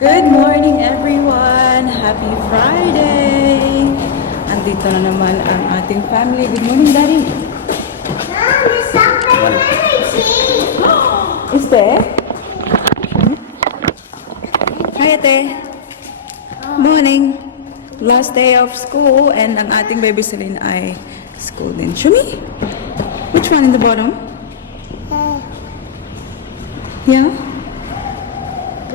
Good morning everyone! Happy Friday! Andito na naman ang ating family. Good morning, Daddy! Mom, it's not my cheese! Is there? Hi, Ate! Morning! Last day of school and ang ating baby Celine ay school din. Shumi? Which one in the bottom? Yeah?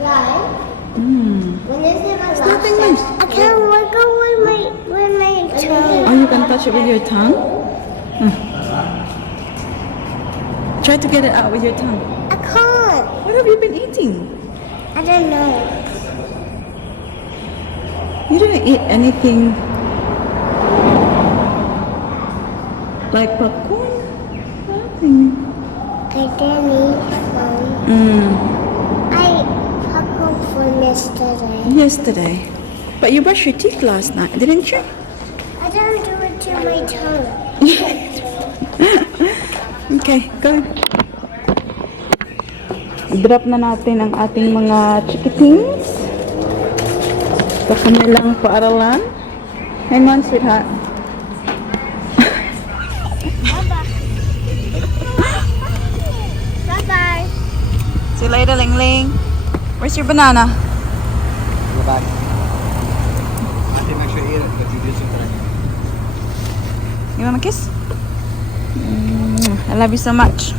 Right? When is it my last Nothing day? much. I can't work with my tongue. Oh, you can touch it with your tongue? Try to get it out with your tongue. I can't. What have you been eating? I don't know. You didn't eat anything like popcorn? Nothing. I didn't eat one. I ate popcorn from yesterday. Yesterday. But you brushed your teeth last night, didn't you? I don't do it to my tongue. Okay, go. Drop na natin ang ating mga chikitings sa kanilang paaralan. Hang on, sweetheart. Bye-bye. See you later, Ling Ling. Where's your banana? In the back. I didn't actually eat it, but Jiujitsu today. You want a kiss? I love you so much.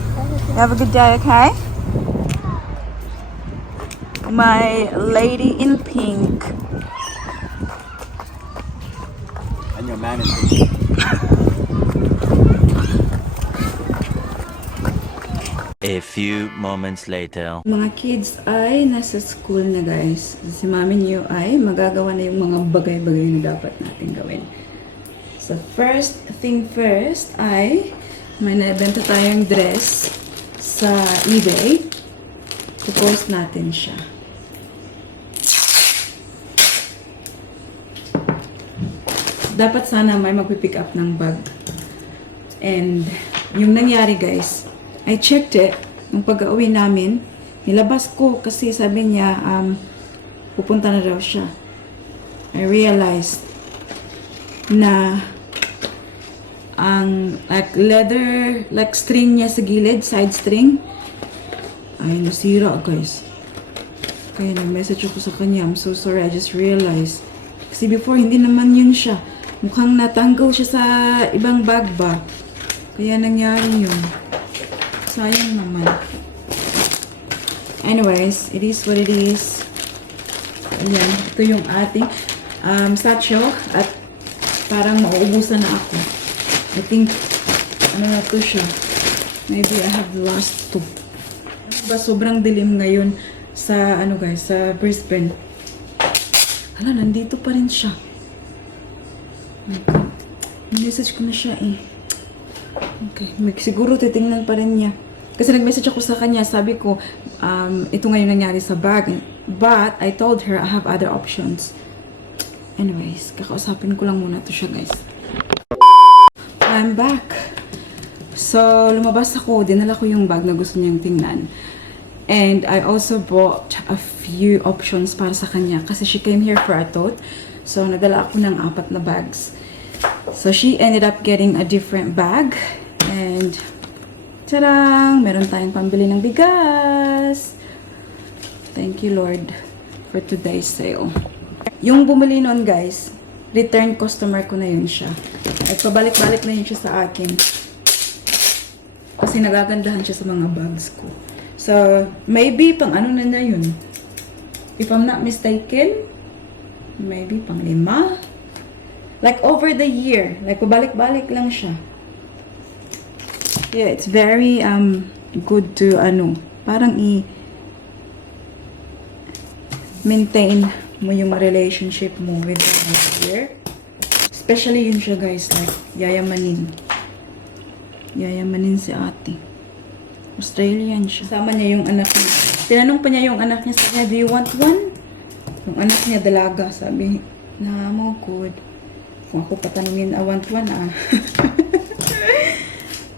You have a good day, okay? My lady in pink. And your man in pink. A few moments later. Mga kids ay nasa school na, guys. Si mami niyo ay magagawa na yung mga bagay-bagay na dapat natin gawin. So first thing first ay may nabenta tayong dress sa eBay. I-post natin siya. Dapat sana may magpipick up ng bag. And yung nangyari, guys, I checked it. Nung pag-uwi namin, nilabas ko kasi sabi niya, pupunta na daw siya. I realized na ang like leather, like string niya sa gilid, side string, ay nasira, guys. Kaya nag-message ako sa kanya, I'm so sorry, I just realized. Kasi before, hindi naman yun siya. Mukhang natanggal siya sa ibang bag ba. Kaya nangyari yun. Sayang naman. Anyways, it is what it is. Ayan, ito yung ating satchel at parang mauubusan na ako. I think, ano na to siya. Maybe I have the last two. Diba, sobrang dilim ngayon sa, ano guys, sa Brisbane. Hala, nandito pa rin siya. Okay. Message ko na siya eh. Okay, siguro titingnan pa rin niya. Kasi nag-message ako sa kanya, sabi ko, ito ngayon nangyari sa bag. But, I told her I have other options. Anyways, kakausapin ko lang muna to siya, guys. I'm back. So, lumabas ako, dinala ko yung bag na gusto niyang tingnan. And I also bought a few options para sa kanya. Kasi she came here for a tote. So, nadala ako ng 4 na bags. So, she ended up getting a different bag. And, tadang! Meron tayong pambili ng bigas. Thank you, Lord, for today's sale. Yung bumili nun, guys, return customer ko na yun siya. At pabalik-balik na yun siya sa akin. Kasi nagagandahan siya sa mga bags ko. So, maybe pang ano na yun. If I'm not mistaken, maybe pang 5. Like over the year. Like pabalik-balik lang siya. Yeah, it's very good to parang maintain mo yung relationship mo with the year. Especially yun siya, guys, like yayamanin. Yayamanin si ate. Australian siya. Sama niya yung anak niya. Tinanong pa niya yung anak niya sa kanya, do you want one? Yung anak niya dalaga, sabi, na mo good. Kung ako patanungin, I want one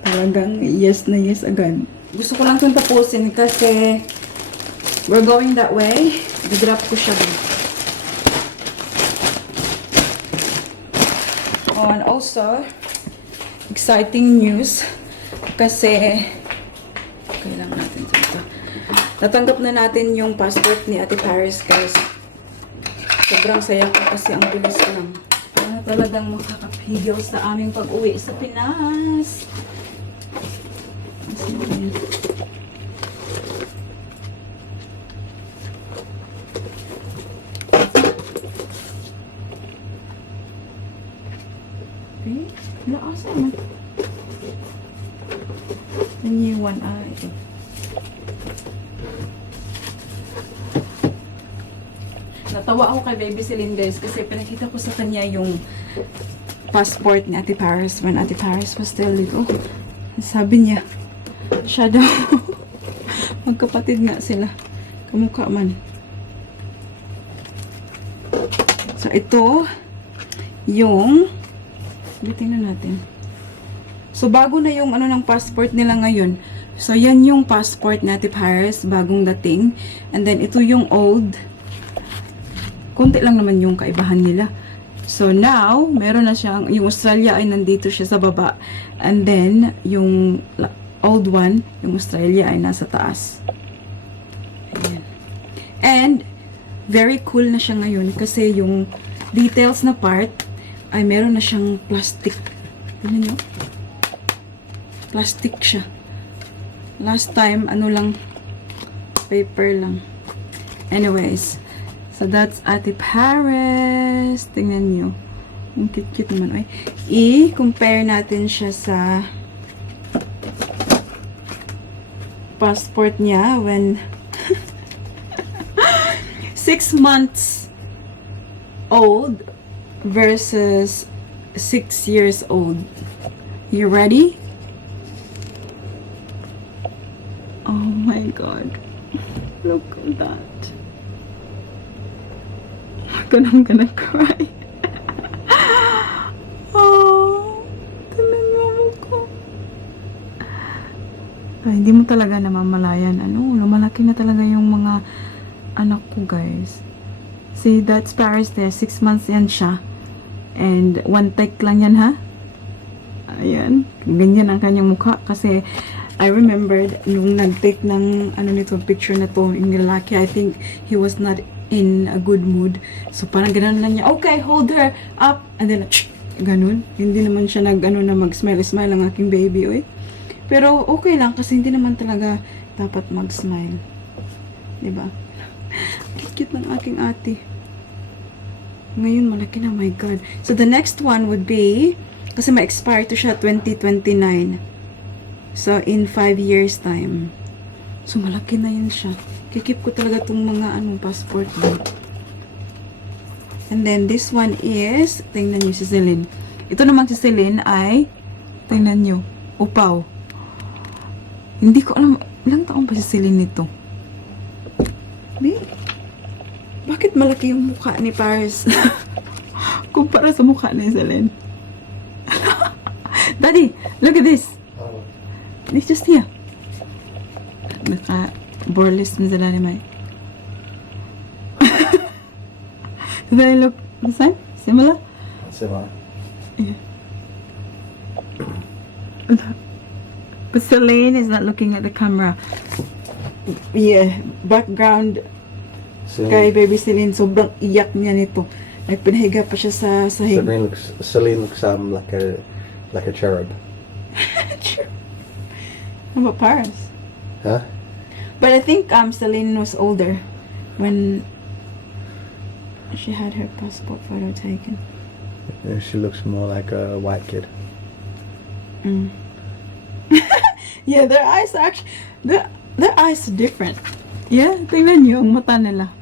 Talagang yes na yes agad. Gusto ko lang itong tapusin kasi we're going that way. I-drop ko siya dun. Oh, and also, exciting news. Kasi, kailangan natin ito. Natanggap na natin yung passport ni Ate Paris, guys. Sobrang saya ko kasi ang bilis lang. Ano talagang makakapigil sa aming pag-uwi sa Pinas. Okay, laasa na. The new one, ito. Natawa ako kay Baby Celine, guys, kasi pinakita ko sa kanya yung passport ni Ate Paris when Ate Paris was still little. Sabi niya, siya daw. Magkapatid nga sila. Kamukha man. So, ito yung tingnan natin. So, bago na yung ano ng passport nila ngayon. So, yan yung passport ni Ate Paris, bagong dating. And then, ito yung old. Konti lang naman yung kaibahan nila. So, now, meron na siyang, yung Australia ay nandito siya sa baba. And then, yung old one, yung Australia ay nasa taas. Ayan. And, very cool na siya ngayon kasi yung details na part ay meron na siyang plastic. Tignan nyo? Plastic siya. Last time, ano lang, paper lang. Anyways, so that's Ate Paris. Tingnan nyo. Ang cute-cute naman. Ay, i-compare natin siya sa passport niya when 6 months old versus 6 years old. You ready? Oh my god. Look at that. I'm gonna cry. Oh, tingnan niyo ako. Ay, hindi mo talaga namamalayan. Ano, lumalaki na talaga yung mga anak ko, guys. See, that's Paris there. 6 months yan siya. And one take lang yan, ha? Ayan. Ganyan ang kanyang mukha. Kasi, I remembered nung nag-take ng ano nito, picture na to, yung lalaki, I think he was not in a good mood. So, parang ganun lang niya, okay, hold her up. And then, ganun. Hindi naman siya mag-smile ang aking baby, oy. Pero, okay lang, kasi hindi naman talaga dapat mag-smile. Diba? Cute ng aking ate. Ngayon, malaki na, my God. So, the next one would be, kasi ma-expire to siya 2029. So, in 5 years time. So, malaki na yun siya. Kikip ko talaga itong mga passport mo. And then, this one is, tingnan nyo si Celine. Ito naman si Celine ay, tingnan nyo, upaw. Hindi ko alam, ilang taon pa si Celine nito? Bakit malaki yung mukha ni Paris? Kumpara sa mukha ni Celine. Daddy, look at this. It's just here. Naka-boreless na sila ni Mai. Do they look the same? Similar? Similar. Yeah. But Celine is not looking at the camera. Yeah, background kay baby Celine, sobrang iyak niya nito. Like, pinahiga pa siya sa sahig. Celine looks like a cherub. How about Paris? Huh? But I think Celine was older when she had her passport photo taken. Yeah, she looks more like a white kid. Mm. Yeah, their eyes are actually their eyes are different. Yeah, tingnan niyo ang mata nila.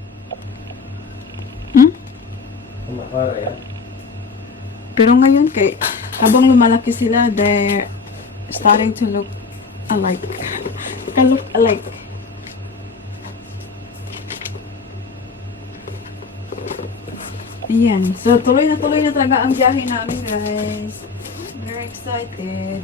Pero ngayon habang lumalaki sila, they're starting to look alike. Look alike. Ayan. So, tuloy na talaga ang biyahe namin, guys. Very excited.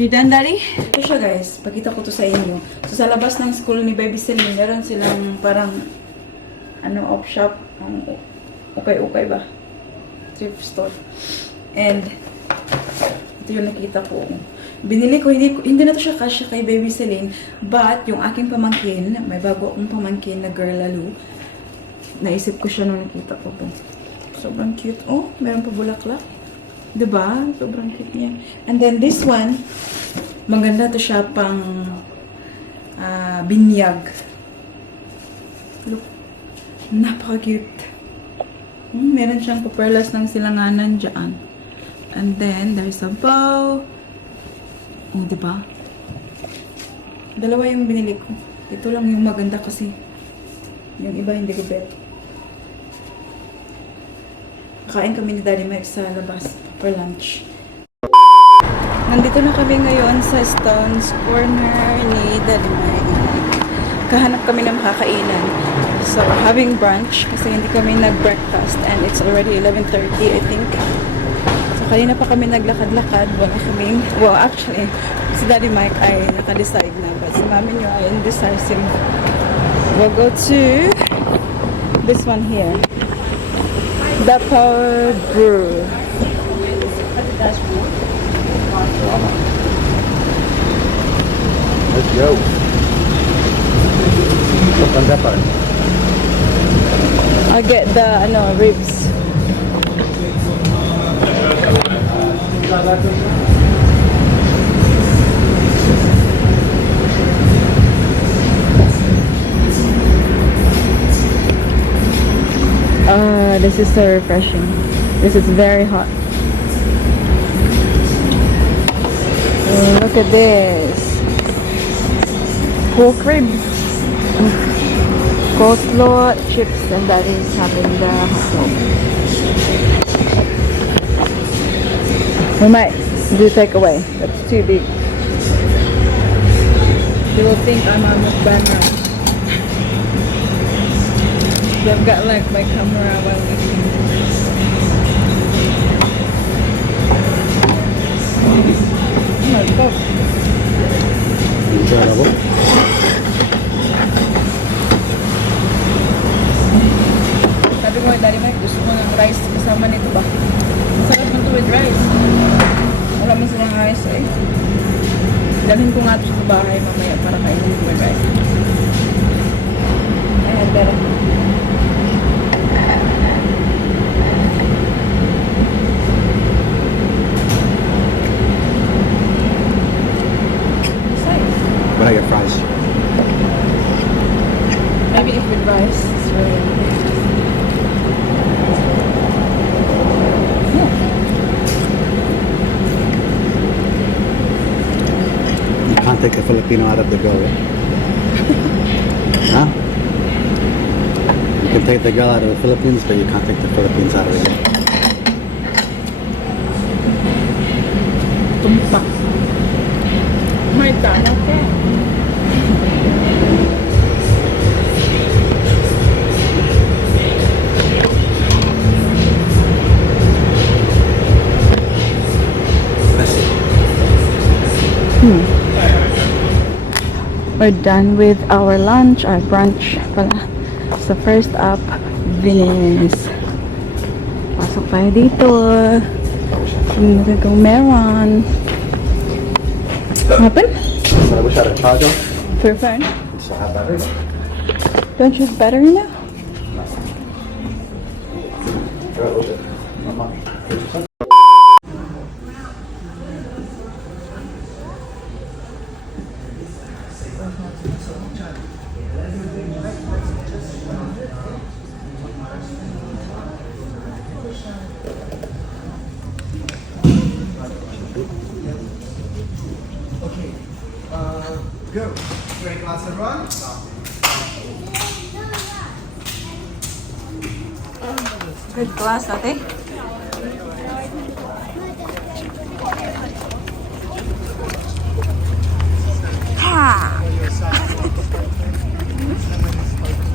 You done, Daddy? Ito siya, guys. Pakita ko to sa inyo. So, sa labas ng school ni Baby Celine, meron silang parang op shop. Okay ba? Thrift store. And ito yung nakita ko. Binili ko, hindi na to siya kasya kay Baby Celine, but yung aking pamangkin, may bago akong pamangkin na girl lalo, naisip ko siya nung nakita ko to. Sobrang cute. Oh, meron pa bulaklak. Diba? Sobrang cute niya. And then this one, maganda to siya pang binyag. Look. Napaka-cute. Meron siyang paperlas ng silanganan dyan. And then, there's a bow. Oh, diba? Dalawa yung binili ko. Ito lang yung maganda kasi. Yung iba hindi ko bet. Kain kami ni Daddy Mike sa labas for lunch. Nandito na kami ngayon sa Stone's Corner ni Daddy Mike. Kahanap kami ng makakainan. So, having brunch kasi hindi kami nag-breakfast and it's already 11:30 I think. Kanina pa kami naglakad-lakad, well actually, si Daddy Mike ay naka-decide na, but si Mami nyo ay indecisive. We'll go to this one here. The Power Brew. Let's go. Look on that part. I'll get the, ribs. This is so refreshing. This is very hot. Look at this. Pork ribs. Coleslaw, chips, and that is having the hot dog. We might do takeaway. That's too big. They will think I'm a mukbanger. They've got like my camera while eating. Oh my God. Enjoyable. Sabi ko kay Daddy Mike, gusto ko ng rice kasama nito ba? Sarap man to with rice. Wala man silang rice eh. Dalhin ko nga ito sa bahay mamaya para kainin ko with rice. Ayan, pero. But I get fries. Maybe if with rice, it's really You can't take the Filipino out of the girl, right? Huh? You can take the girl out of the Philippines, but you can't take the Philippines out of the girl. tumpak. May tanong ka. We're done with our lunch, our brunch pala. So first up, Venice. Pasok tayo dito. Kung meron. What happened? So I wish I had a charger. For your phone? So I have batteries. Don't you have battery now? Go a little bit. Not much. 50%. Go. Great glass of run. Good class, ate. Ha!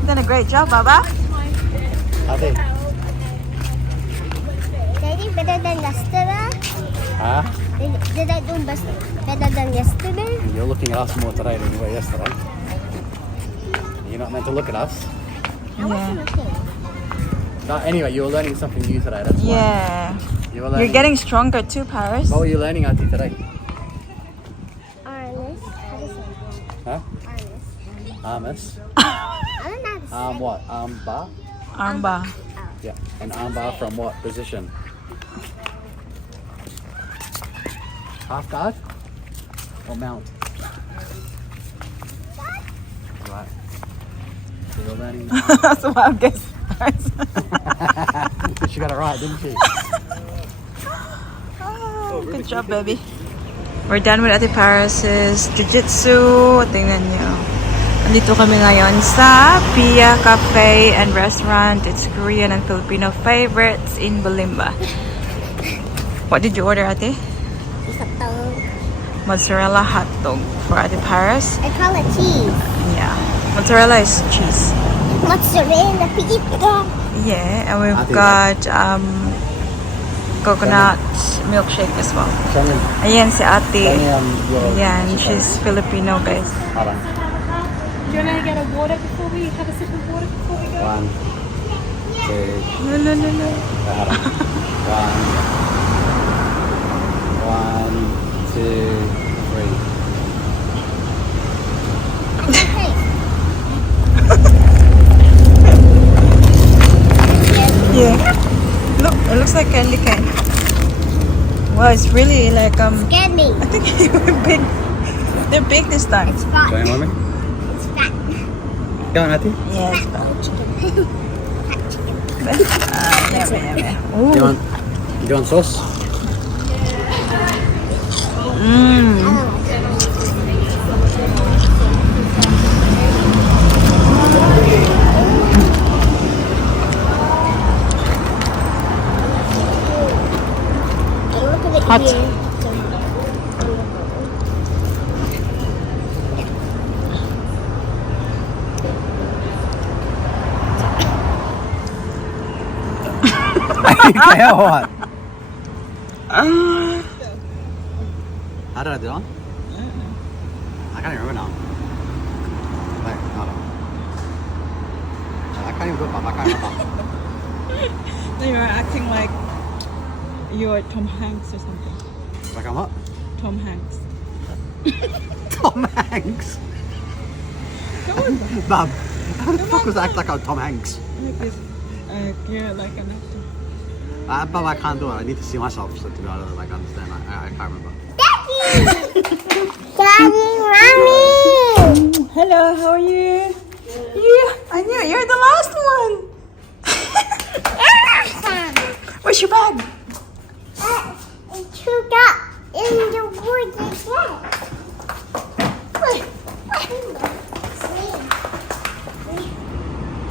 Done a great job, Baba. Ate. Daddy, better than yesterday? Huh? Did I do better than yesterday? You're looking at us more today than you were yesterday. You're not meant to look at us. I wasn't looking. No, anyway, you were learning something new today. That's why. Yeah. You were learning. You're getting stronger too, Paris. What were you learning, Auntie, today? Arnis. How do you say Huh? Arnis? Armis. I don't know how to say What? Bar? Armbar. Yeah. An armbar from what position? Half guard? Or mount? Right. So you're learning. That's what I guess. She got it right, didn't she? Good job, baby. We're done with Ate Paris's Jiujitsu. Tingnan nyo. Nandito kami ngayon sa Pia Cafe and Restaurant. It's Korean and Filipino favorites in Balimba. What did you order, Ate? Isotong. Mozzarella hot dog for Ate Paris. I call it cheese. Yeah. Mozzarella is cheese. Mozzarella pizza. Yeah, and we've Ate, got coconut milkshake as well. Shannon, Ayan si Ate. your Ayan, she's Filipino, guys. Hold on. Do you want to get a water before we have a sip of water before we go? 1, 2, No, no, no, no. hold on. 1, 2, 3. Yeah. Look, it looks like candy cane. Wow, it's really like Scared me. I think they're big. They're big this time. It's fat. Show you, mommy. It's fat. Go on, Auntie. Yeah, it's about. Yummy, yummy. You Ooh. want, you want sauce? Mmm. Hot. Okay, or what? How did I do it? I can't even remember now. Wait, hold on. I can't even go up. I can't remember. You are acting like you're Tom Hanks or something. Like I'm what? Tom Hanks. Tom Hanks? Come on, Bub, how the fuck was I act like I'm Tom Hanks? like this. You're like an actor. Bub, I can't do it. I need to see myself so to be able to like understand. I can't remember. Daddy, Mommy. Hello, how are you? Yeah, I knew it. You're the last one. Where's your bag? It's chewed up in the wood again.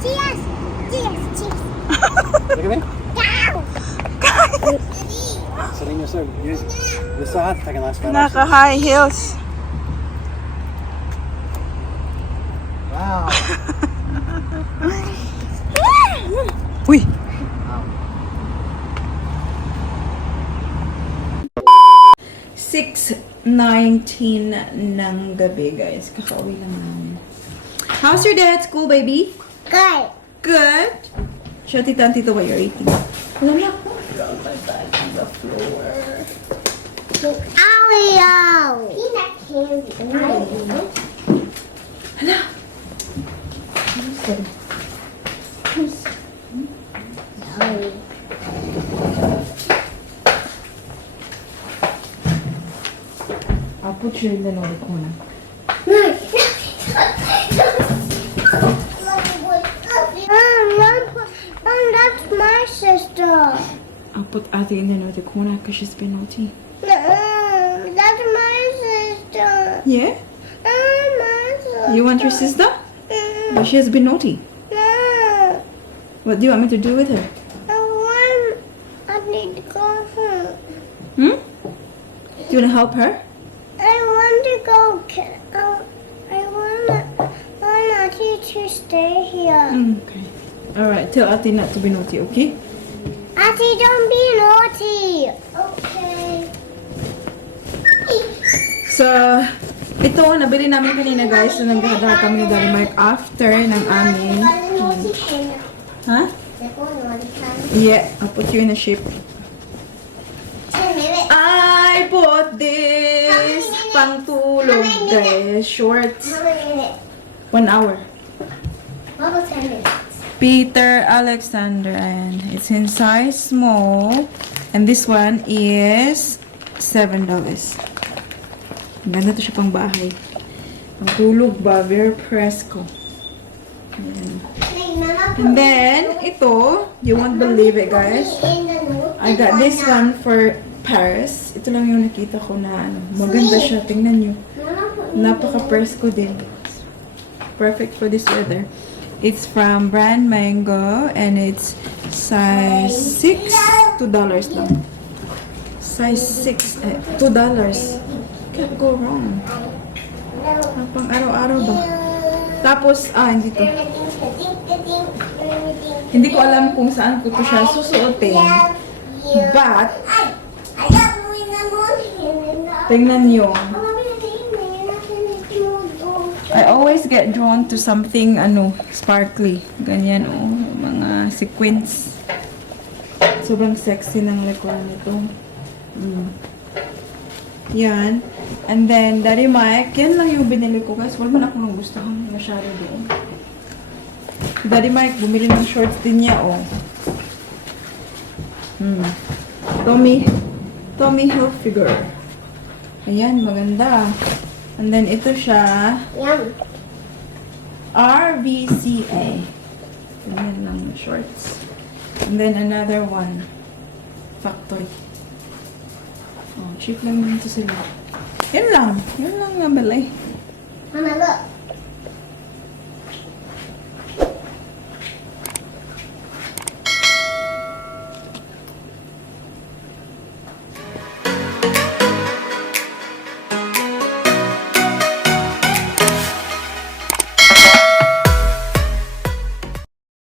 Cheers. Cheers. Cheers. Look at me. Down. Sitting you're so hard to take a nice photo. Naka high heels. Wow. Uy. 6:19 ng gabi, guys. Kakauwi lang namin. How's your day at school, baby? Good. Good. Show Tita and Tito what you're eating. Alam na ko. Drown my bag on the floor. Oreo. Peanut candy. Hala. I'll put you in the other corner. That's my sister. I'll put Ate in the other corner because she's been naughty. That's my sister. Yeah? My sister. You want your sister? But she has been naughty. No. What do you want me to do with her? I need to go home. Hmm? Do you want to help her? I want to go. I want to stay here. Okay. Alright, tell Ate not to be naughty, okay? Auntie, don't be naughty. Okay. So, ito, nabili namin kanina guys. So, naghahanda kami ni Daddy Mike after ng aming ha? Yeah, I'll put you in a ship. 10 minutes. I bought this pang tulog guys. Short. How many minutes? 1 hour. What was 10 minutes? Peter Alexander, and it's in size small. And this one is $7. Ganda to siya pang bahay. Ang tulog ba? Very fresco. Ayan. And then, ito, you won't believe it guys. I got this one for Paris. Ito lang yung nakita ko na ano, maganda siya. Tingnan nyo. Napaka-fresco din. Perfect for this weather. It's from brand Mango and it's size 6, $2 lang. Size 6, $2. Can't go wrong. Pang araw-araw ba? Tapos, hindi to. Hindi ko alam kung saan ko to siya susuotin. But, tingnan nyo. I always get drawn to something, sparkly. Ganyan, mga sequins. Sobrang sexy ng likuran nito. Yan. And then, Daddy Mike, yan lang yung binili ko guys. Wala man ako nang gustuhan masyado doon. Daddy Mike, bumili ng shorts din niya, Tommy Hilfiger. Ayan, maganda. And then, ito siya. Yum. RVCA. Ayan lang yung shorts. And then, another one. Factory. Cheap lang dito sila. Yan lang. Yan lang nga balay. Mama, look.